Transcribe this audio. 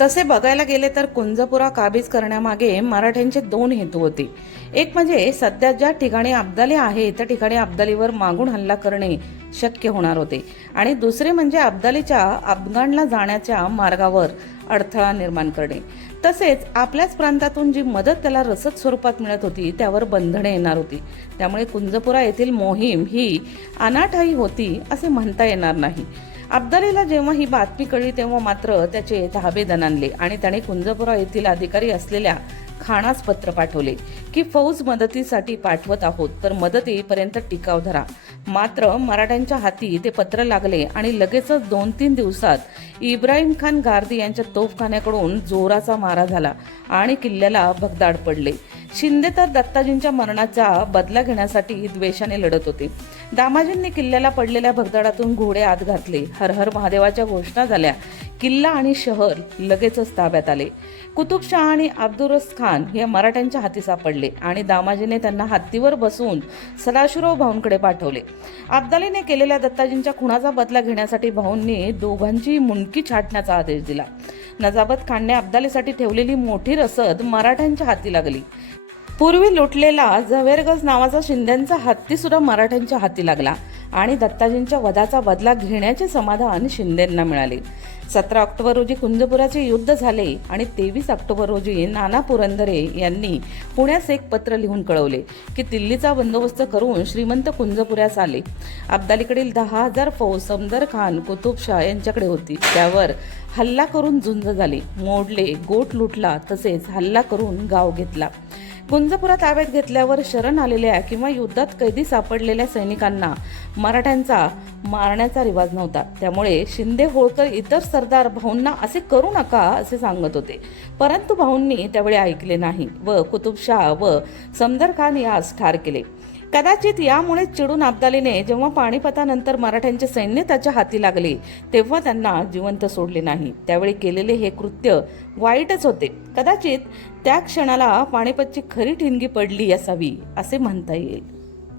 तसे बघायला गेले तर कुंजपुरा काबीज करण्यामागे मराठ्यांचे दोन हेतू होते. एक म्हणजे सध्या ज्या ठिकाणी अब्दाली आहे त्या ठिकाणी अब्दालीवर मागून हल्ला करणे शक्य होणार होते. आणि दुसरे म्हणजे अब्दालीच्या अफगाणला जाण्याच्या मार्गावर अडथळा निर्माण करणे. तसेच आपल्याच प्रांतातून जी मदत त्याला रसद स्वरूपात मिळत होती त्यावर बंधने येणार होती. त्यामुळे कुंजपुरा येथील मोहीम ही अनाठाई होती असे म्हणता येणार नाही. अब्दालीला जेव्हा ही बातमी कळली तेव्हा मात्र त्याचे धाबे दणानले आणि त्याने कुंजपुरा येथील अधिकारी असलेल्या खाणास पत्र पाठवले की फौज मदतीसाठी पाठवत आहोत तर मदत येईपर्यंत टिकाव धरा. मात्र मराठ्यांच्या हाती ते पत्र लागले आणि लगेचच दोन तीन दिवसात इब्राहिम खान गार्दी यांच्या तोफखान्याकडून जोराचा मारा झाला आणि किल्ल्याला भगदाड पडले. शिंदे तर दत्ताजींच्या मरणाचा बदला घेण्यासाठी द्वेषाने लढत होते. दामाजींनी किल्ल्याला पडलेल्या भगदाडातून घोडे आत घातले. हर हर महादेवाच्या घोषणा झाल्या. किल्ला आणि शहर लगेचच ताब्यात आले. कुतुबशहा आणि अब्दुरस खान हे मराठ्यांच्या हाती सापडले आणि दामाजीने त्यांना हत्तीवर बसवून सदाशिवराव भाऊंकडे पाठवले. अब्दालीने केलेल्या दत्ताजींच्या खुणाचा बदला घेण्यासाठी भाऊंनी दोघांची मुंडकी छाटण्याचा आदेश दिला. नजाबत खानने अब्दालीसाठी ठेवलेली मोठी रसद मराठ्यांच्या हाती लागली. पूर्वी लुटलेला झवेरगज नावाचा शिंद्यांचा हत्तीसुद्धा मराठ्यांच्या हाती लागला आणि दत्ताजींच्या वधाचा बदला घेण्याचे समाधान शिंदेंना मिळाले. सतरा ऑक्टोबर रोजी कुंजपुराचे युद्ध झाले आणि तेवीस ऑक्टोबर रोजी नाना पुरंदरे यांनी पुण्यास एक पत्र लिहून कळवले की दिल्लीचा बंदोबस्त करून श्रीमंत कुंजपुऱ्यास आले. अब्दालीकडील दहा हजार फौज समदर खान कुतुबशाह यांच्याकडे होती. त्यावर हल्ला करून झुंज झाली. मोडले गोट लुटला तसेच हल्ला करून गाव घेतला. कुंजपुरा ताब्यात घेतल्यावर शरण आलेल्या किंवा युद्धात कैदी सापडलेल्या सैनिकांना मराठ्यांचा मारण्याचा रिवाज नव्हता. त्यामुळे शिंदे होळकर इतर सरदार भाऊंना असे करू नका असे सांगत होते. परंतु भाऊंनी त्यावेळी ऐकले नाही व कुतुबशाह व समदर खान यास ठार केले. कदाचित यामुळे चिडून अब्दालीने जेव्हा पाणीपतानंतर मराठ्यांचे सैन्य त्याच्या हाती लागले तेव्हा त्यांना जिवंत सोडले नाही. त्यावेळी केलेले हे कृत्य वाईटच होते. कदाचित त्या क्षणाला पाणीपतची खरी ठिणगी पडली असावी असे म्हणता येईल.